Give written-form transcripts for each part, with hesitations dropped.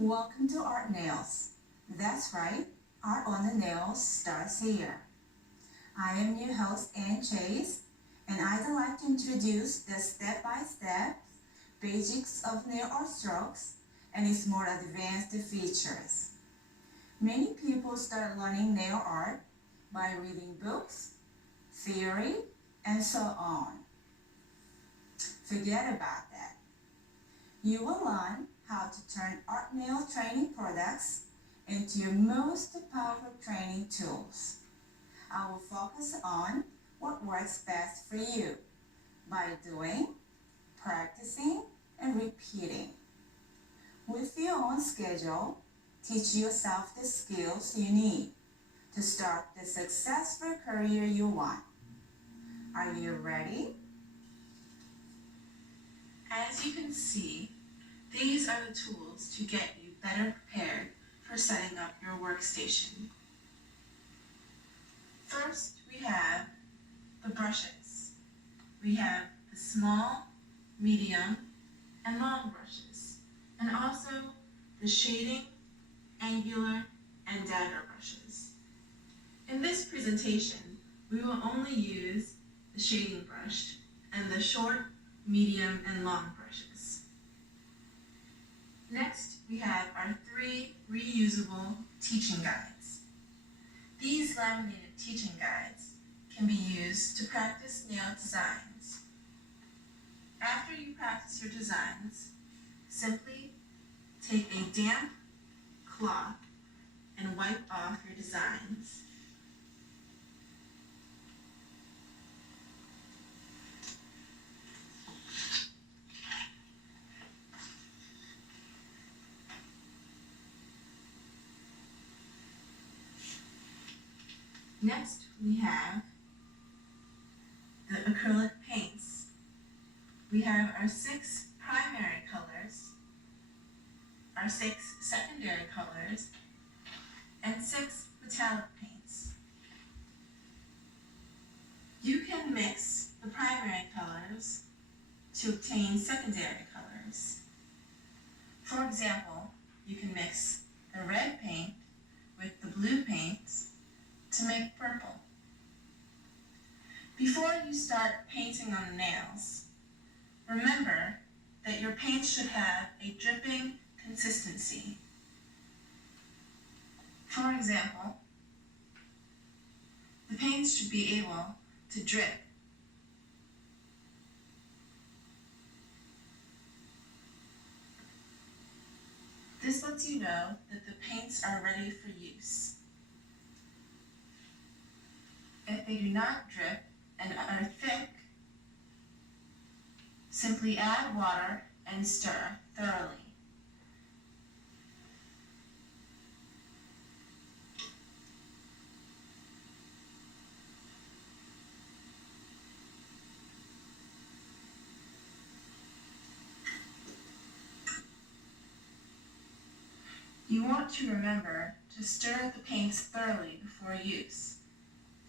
Welcome to ArtNails. That's right, Art on the Nails starts here. I am your host, Ann Chase, and I'd like to introduce the step-by-step basics of nail art strokes and its more advanced features. Many people start learning nail art by reading books, theory, and so on. Forget about that. You will learn how to turn ArtNail training products into your most powerful training tools. I will focus on what works best for you by doing, practicing, and repeating. With your own schedule, teach yourself the skills you need to start the successful career you want. Are you ready? As you can see, these are the tools to get you better prepared for setting up your workstation. First, we have the brushes. We have the small, medium, and long brushes, and also the shading, angular, and dagger brushes. In this presentation, we will only use the shading brush and the short, medium, and long brushes. Next, we have our 3 reusable teaching guides. These laminated teaching guides can be used to practice nail designs. After you practice your designs, simply take a damp cloth and wipe off your designs. Next, we have the acrylic paints. We have our 6 primary colors, our 6 secondary colors, and 6 metallic paints. You can mix the primary colors to obtain secondary colors. For example, you can mix the red paint with the blue paint to make purple. Before you start painting on the nails, remember that your paint should have a dripping consistency. For example, the paints should be able to drip. This lets you know that the paints are ready for use. If they do not drip and are thick, simply add water and stir thoroughly. You want to remember to stir the paints thoroughly before use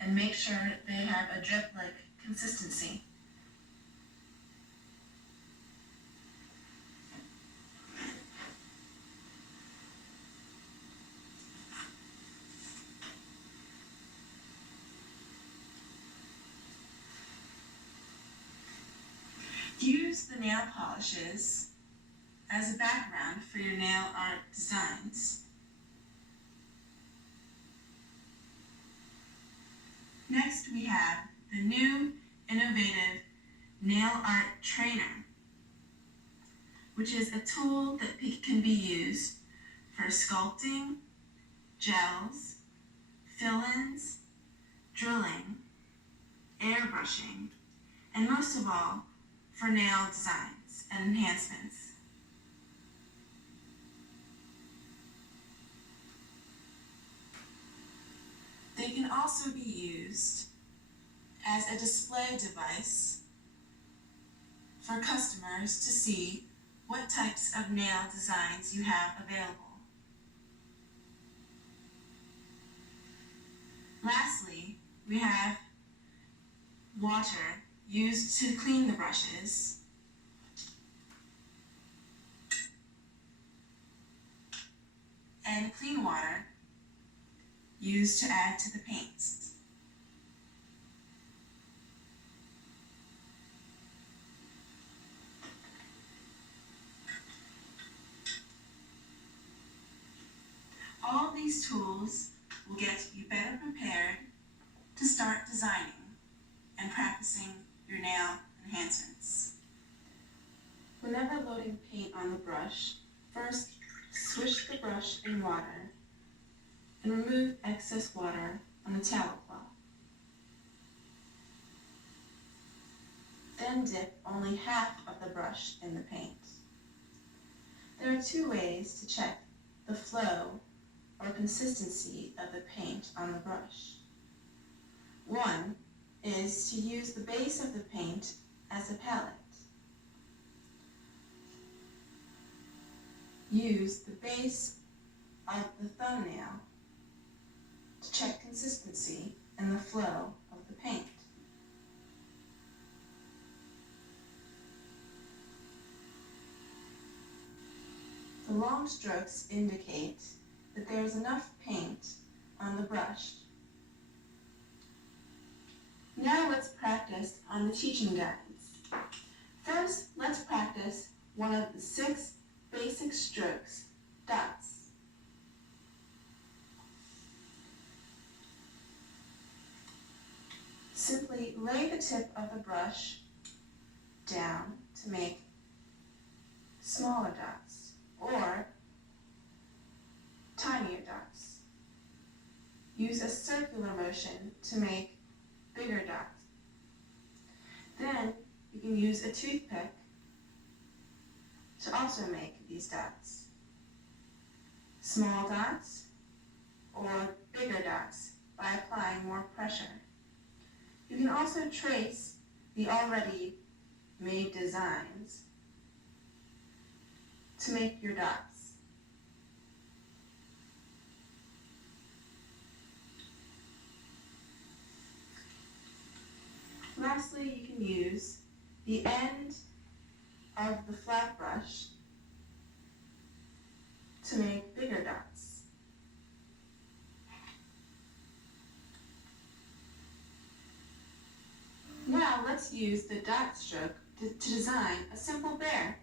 and make sure they have a drip-like consistency. Use the nail polishes as a background for your nail art designs. Next, we have the new innovative nail art trainer, which is a tool that can be used for sculpting, gels, fill-ins, drilling, airbrushing, and most of all, for nail designs and enhancements. They can also be used as a display device for customers to see what types of nail designs you have available. Lastly, we have water used to clean the brushes and clean water used to add to the paints. All these tools will get you better prepared to start designing and practicing your nail enhancements. Whenever loading paint on the brush, first swish the brush in water and remove excess water on the towel cloth. Then dip only half of the brush in the paint. There are two ways to check the flow or consistency of the paint on the brush. One is to use the base of the paint as a palette. Use the base of the thumbnail to check consistency and the flow of the paint. The long strokes indicate that there is enough paint on the brush. Now let's practice on the teaching guides. First, let's practice one of the 6 basic strokes, dots. Simply lay the tip of the brush down to make smaller dots or tinier dots. Use a circular motion to make bigger dots. Then you can use a toothpick to also make these dots. Small dots or bigger dots by applying more pressure. You can also trace the already made designs to make your dots. Lastly, you can use the end of the flat brush to make bigger dots. Now let's use the dot stroke to design a simple bear.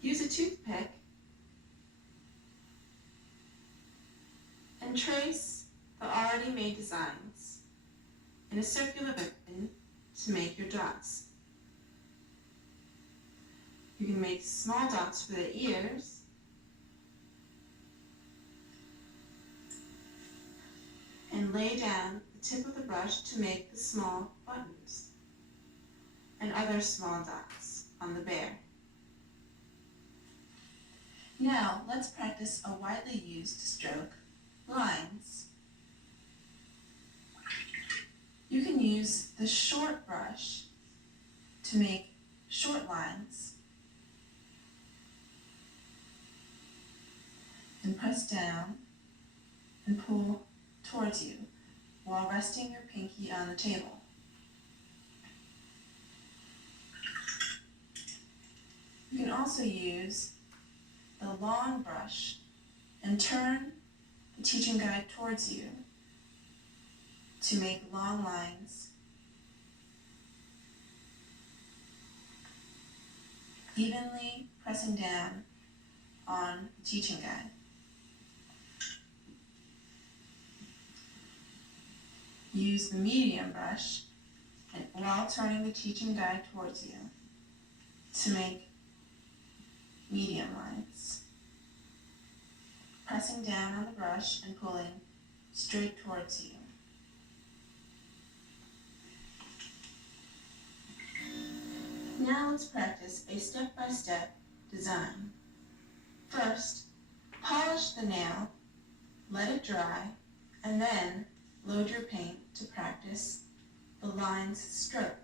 Use a toothpick and trace the already made designs in a circular motion to make your dots. You can make small dots for the ears, and lay down the tip of the brush to make the small buttons and other small dots on the bear. Now let's practice a widely used stroke, lines. You can use the short brush to make short lines and press down and pull towards you while resting your pinky on the table. You can also use the long brush and turn the teaching guide towards you to make long lines, evenly pressing down on the teaching guide. Use the medium brush and while turning the teaching guide towards you to make medium lines, pressing down on the brush and pulling straight towards you. Now let's practice a step-by-step design. First, polish the nail, let it dry, and then load your paint to practice the lines stroke.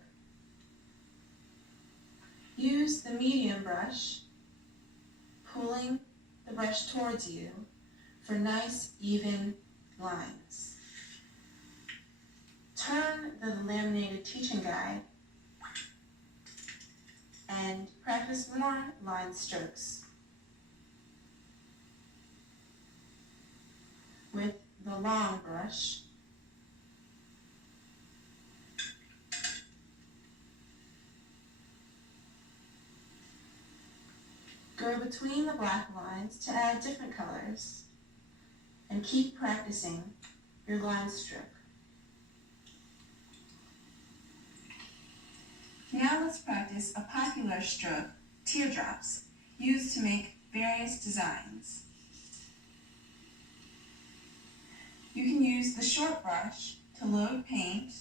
Use the medium brush, pulling the brush towards you for nice, even lines. Turn the laminated teaching guide and practice more line strokes. with the long brush. Go between the black lines to add different colors, and keep practicing your line stroke. Now let's practice a popular stroke, teardrops, used to make various designs. You can use the short brush to load paint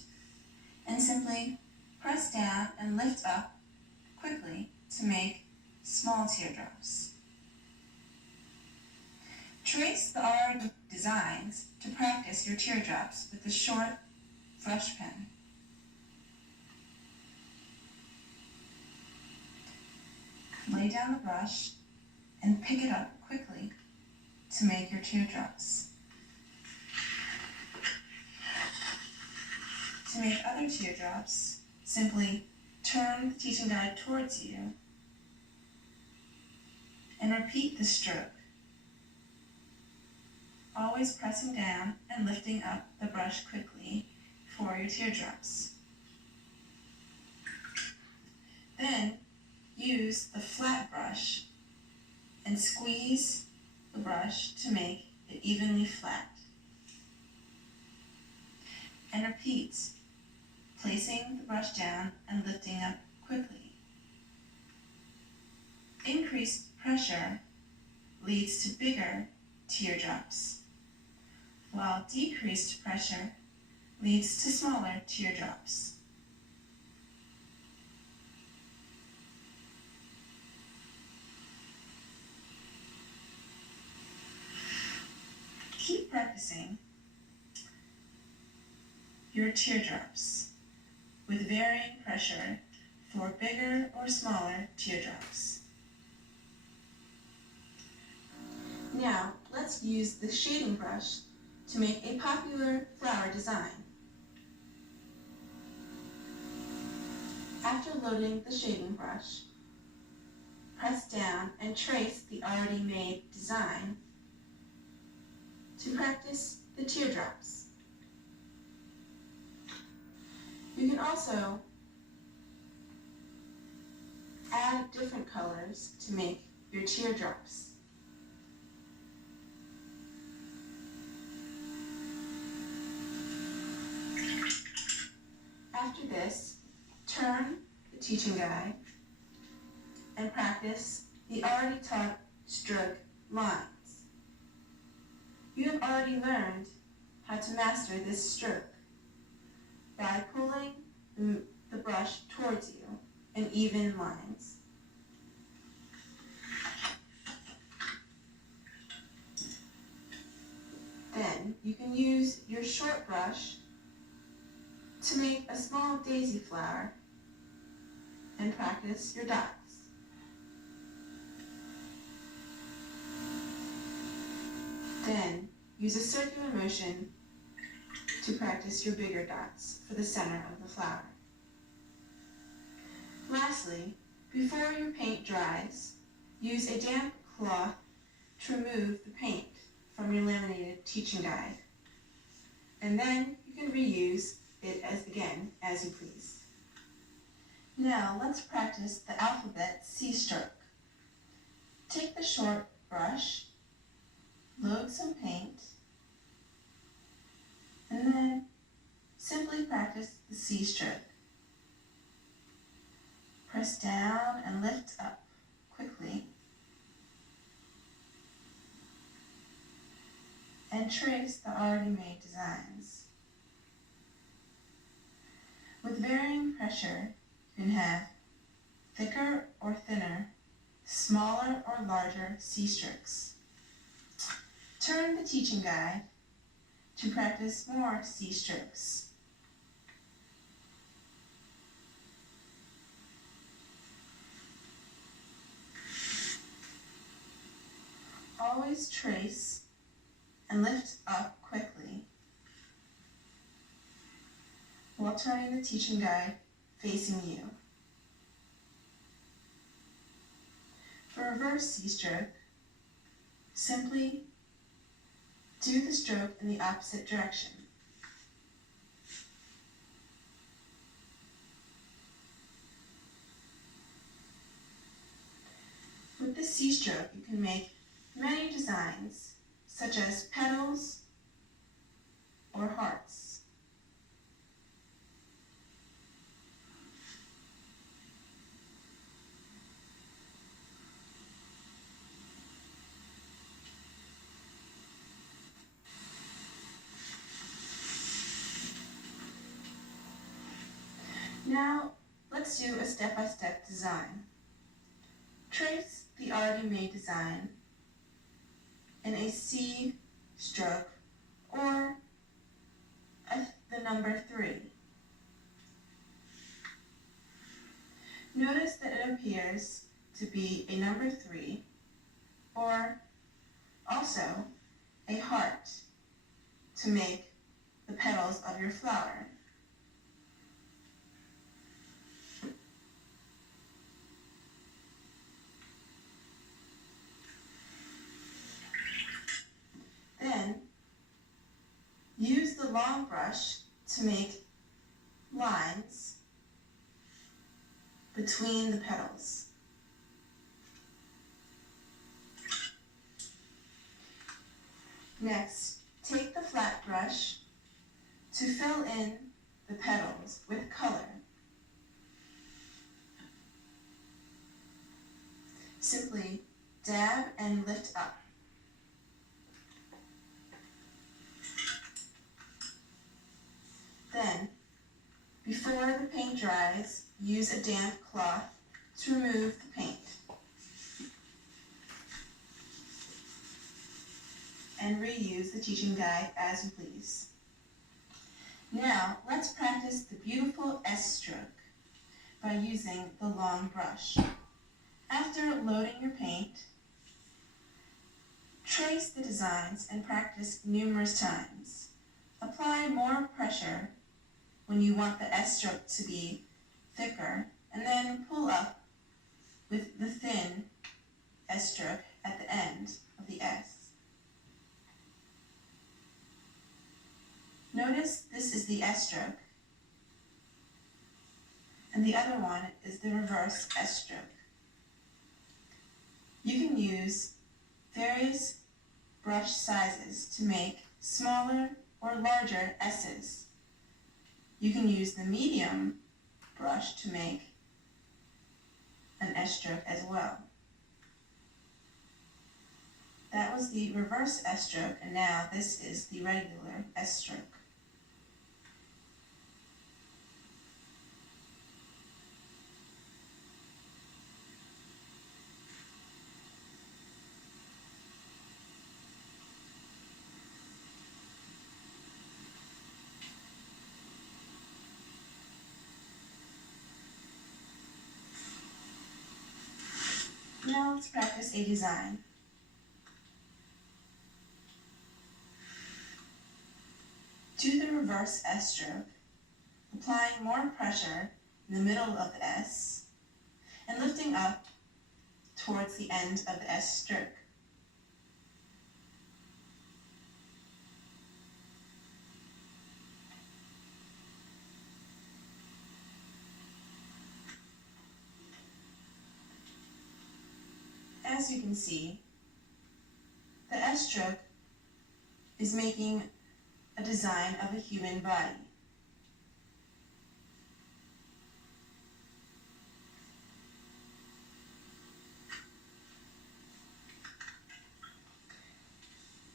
and simply press down and lift up quickly to make small teardrops. Trace the already designs to practice your teardrops with the short brush pen. Lay down the brush and pick it up quickly to make your teardrops. To make other teardrops, simply turn the teaching guide towards you and repeat the stroke, always pressing down and lifting up the brush quickly for your teardrops. Then use the flat brush and squeeze the brush to make it evenly flat. And repeat, placing the brush down and lifting up quickly. Increased pressure leads to bigger teardrops, while decreased pressure leads to smaller teardrops. Keep practicing your teardrops with varying pressure for bigger or smaller teardrops. Now, let's use the shading brush to make a popular flower design. After loading the shading brush, press down and trace the already made design to practice the teardrops. You can also add different colors to make your teardrops. After this, turn the teaching guide and practice the already taught stroke lines. You have already learned how to master this stroke by pulling the brush towards you in even lines. Then you can use your short brush to make a small daisy flower and practice your dots. Then use a circular motion to practice your bigger dots for the center of the flower. Lastly, before your paint dries, use a damp cloth to remove the paint from your laminated teaching guide. And then you can reuse it again as you please. Now let's practice the alphabet C stroke. Take the short brush, load some paint, and then simply practice the C stroke. Press down and lift up quickly, and trace the already made designs. With varying pressure, you can have thicker or thinner, smaller or larger C strokes. Turn the teaching guide to practice more C strokes. Always trace and lift up quickly while turning the teaching guide facing you. For reverse C stroke, simply Do the stroke in the opposite direction. With the C stroke, you can make many designs, such as petals or hearts. Now, let's do a step-by-step design. Trace the already made design in a C stroke or the number 3. Notice that it appears to be a number 3 or also a heart to make the petals of your flower. Then, use the long brush to make lines between the petals. Next, take the flat brush to fill in the petals with color. Simply dab and lift up. Then, before the paint dries, use a damp cloth to remove the paint. And reuse the teaching guide as you please. Now, let's practice the beautiful S stroke by using the long brush. After loading your paint, trace the designs and practice numerous times. Apply more pressure when you want the S stroke to be thicker, and then pull up with the thin S stroke at the end of the S. Notice this is the S stroke, and the other one is the reverse S stroke. You can use various brush sizes to make smaller or larger S's. You can use the medium brush to make an S stroke as well. That was the reverse S stroke, and now this is the regular S stroke. Now let's practice a design. Do the reverse S stroke, applying more pressure in the middle of the S and lifting up towards the end of the S stroke. As you can see, the S stroke is making a design of a human body.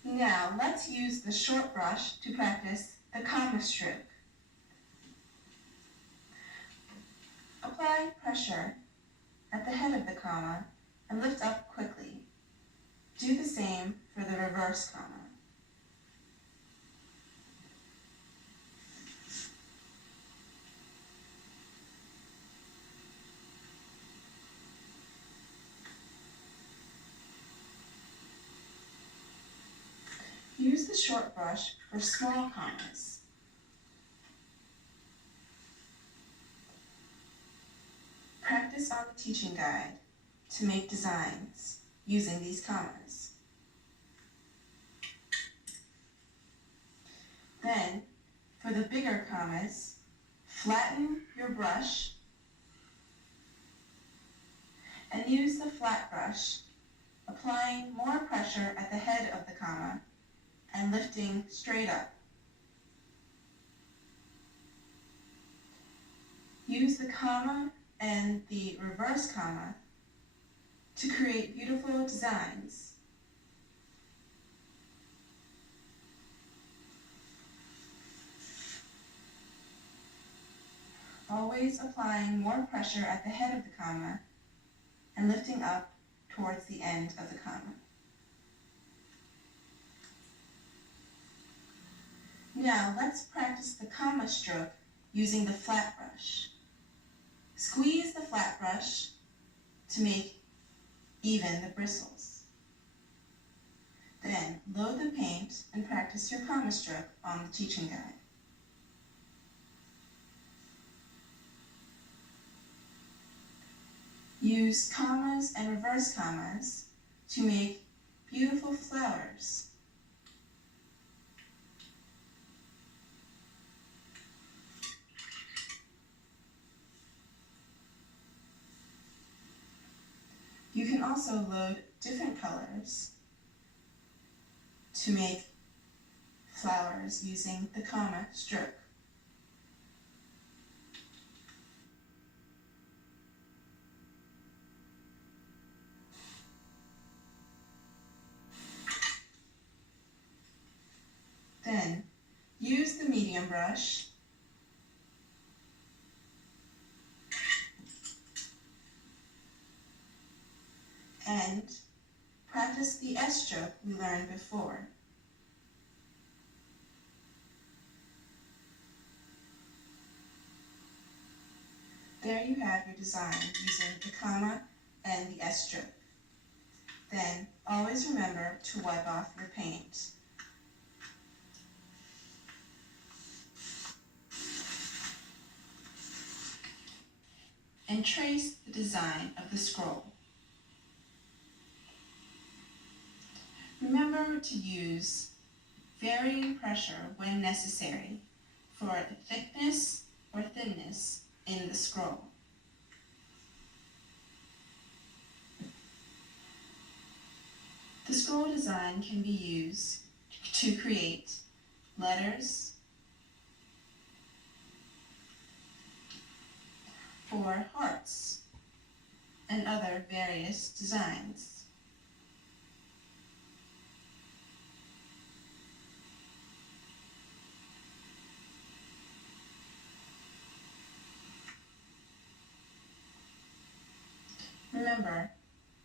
Now let's use the short brush to practice the comma stroke. Apply pressure at the head of the comma and lift up quickly. Do the same for the reverse comma. Use the short brush for small commas. Practice on the teaching guide to make designs using these commas. Then, for the bigger commas, flatten your brush and use the flat brush, applying more pressure at the head of the comma and lifting straight up. Use the comma and the reverse comma to create beautiful designs. Always applying more pressure at the head of the comma and lifting up towards the end of the comma. Now let's practice the comma stroke using the flat brush. Squeeze the flat brush to make even the bristles. Then load the paint and practice your comma stroke on the teaching guide. Use commas and reverse commas to make beautiful flowers. You can also load different colors to make flowers using the comma stroke. Then, use the medium brush and practice the S stroke we learned before. There you have your design using the comma and the S stroke. Then, always remember to wipe off your paint. And trace the design of the scroll. Remember to use varying pressure when necessary for the thickness or thinness in the scroll. The scroll design can be used to create letters, for hearts, and other various designs. Remember,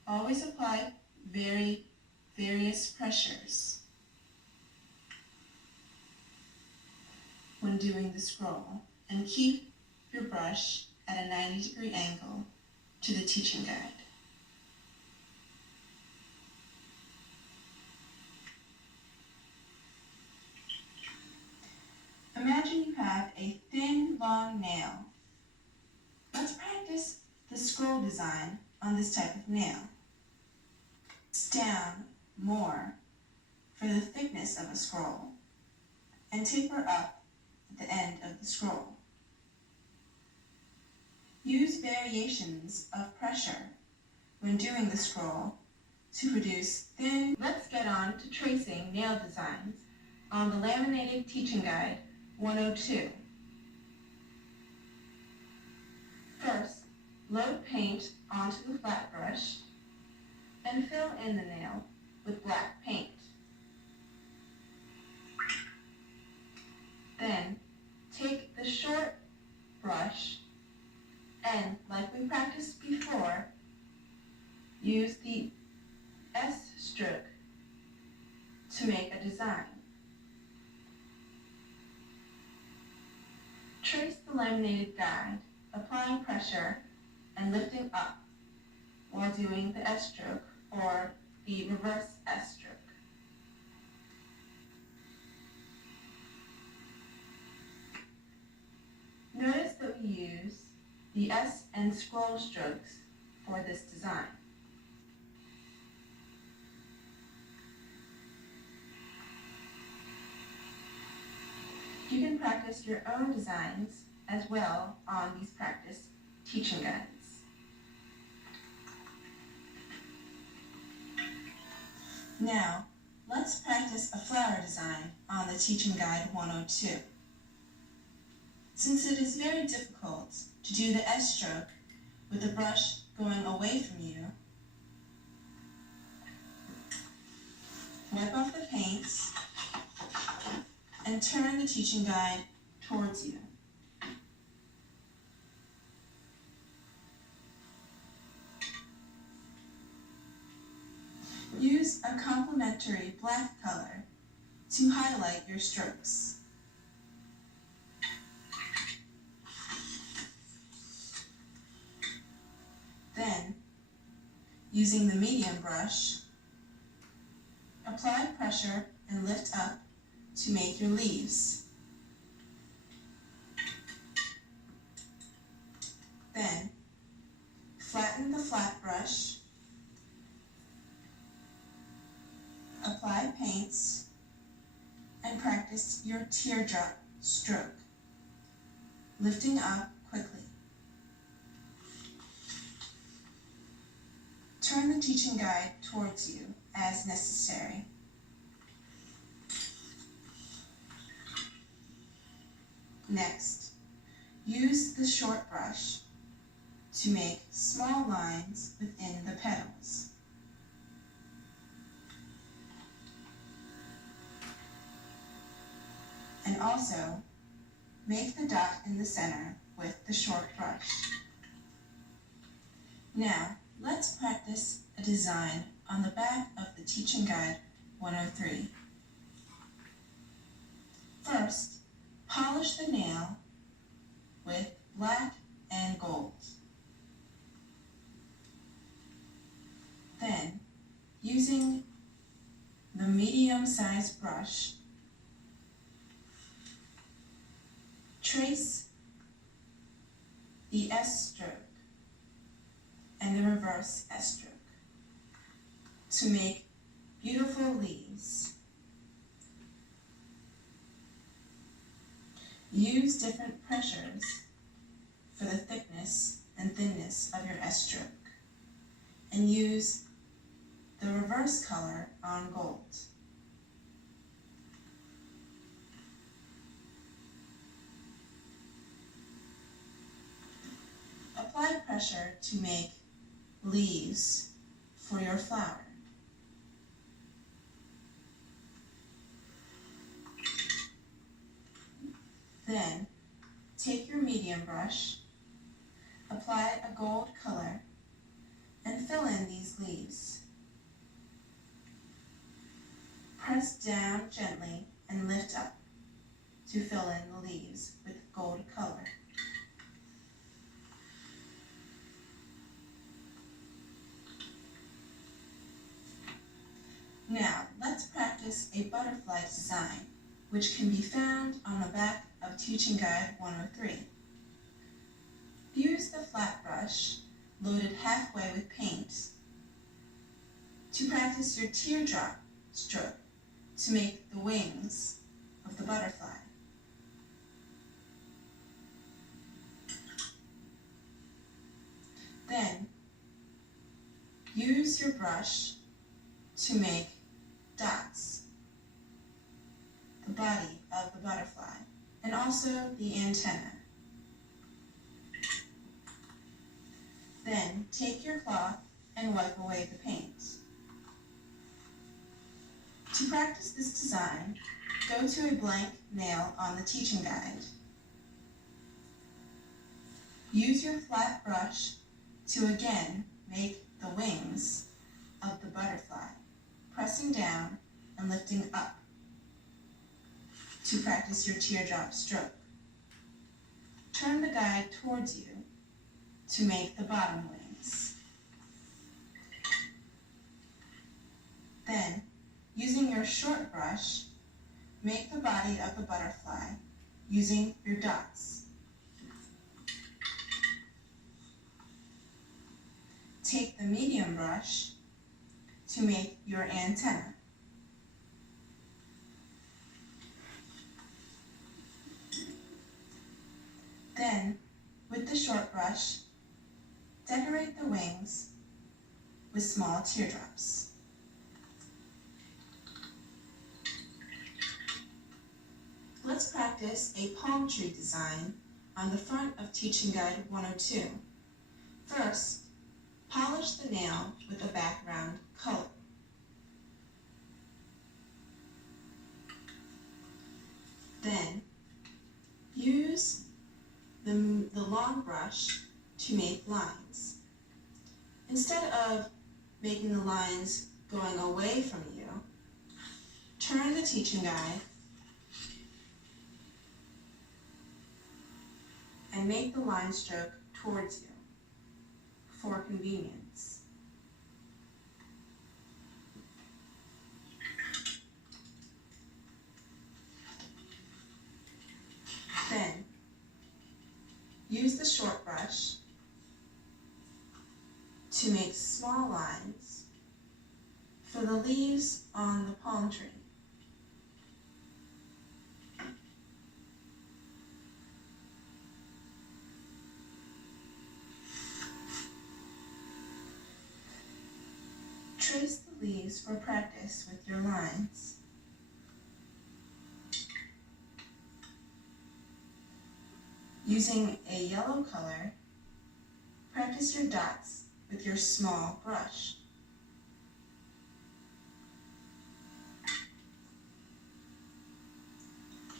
always apply various pressures when doing the scroll, and keep your brush at a 90-degree angle to the teaching guide. Imagine you have a thin, long nail. Let's practice the scroll design on this type of nail. Down more for the thickness of a scroll, and taper up at the end of the scroll. Use variations of pressure when doing the scroll to produce thin. Let's get on to tracing nail designs on the Laminated Teaching Guide 102. First, load paint onto the flat brush and fill in the nail with black paint. Then, take the short brush and, like we practiced before, use the S stroke to make a design. Trace the laminated guide, applying pressure and lifting up while doing the S stroke or the reverse S stroke. Notice that we use the S and scroll strokes for this design. You can practice your own designs as well on these practice teaching guides. Now, let's practice a flower design on the Teaching Guide 102. Since it is very difficult to do the S stroke with the brush going away from you, wipe off the paints and turn the teaching guide towards you. Use a complementary black color to highlight your strokes. Then, using the medium brush, apply pressure and lift up to make your leaves. Then, flatten the flat brush, apply paints, and practice your teardrop stroke, lifting up quickly. Turn the teaching guide towards you as necessary. Next, use the short brush to make small lines within the petals. And also, make the dot in the center with the short brush. Now, let's practice a design on the back of the Teaching Guide 103. First, polish the nail with black and gold. Then, using the medium-sized brush, trace the S stroke and the reverse S stroke to make beautiful leaves. Use different pressures for the thickness and thinness of your S stroke, and use the reverse color on gold. Apply pressure to make leaves for your flower. Then, take your medium brush, apply a gold color, and fill in these leaves. Press down gently and lift up to fill in the leaves with gold color. Now, let's practice a butterfly design, which can be found on the back of Teaching Guide 103. Use the flat brush, loaded halfway with paint, to practice your teardrop stroke to make the wings of the butterfly. Then, use your brush to make dots, the body of the butterfly, and also the antenna. Then take your cloth and wipe away the paint. To practice this design, go to a blank nail on the teaching guide. Use your flat brush to again make the wings of the butterfly, pressing down and lifting up to practice your teardrop stroke. Turn the guide towards you to make the bottom wings. Then, using your short brush, make the body of the butterfly using your dots. Take the medium brush to make your antenna. brush, decorate the wings with small teardrops. Let's practice a palm tree design on the front of Teaching Guide 102. First, polish the nail with a background color. Then, use the long brush to make lines. Instead of making the lines going away from you, turn the teaching guide and make the line stroke towards you for convenience. Then, use the short brush to make small lines for the leaves on the palm tree. Trace the leaves for practice with your lines. Using a yellow color, practice your dots with your small brush.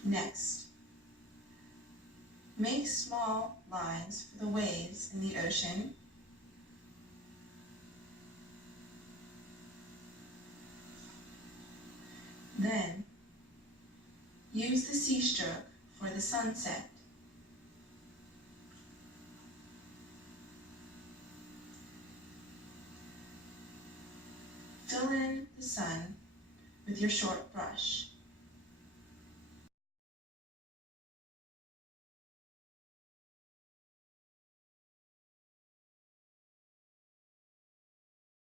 Next, make small lines for the waves in the ocean. Then, use the C stroke for the sunset. Fill in the sun with your short brush.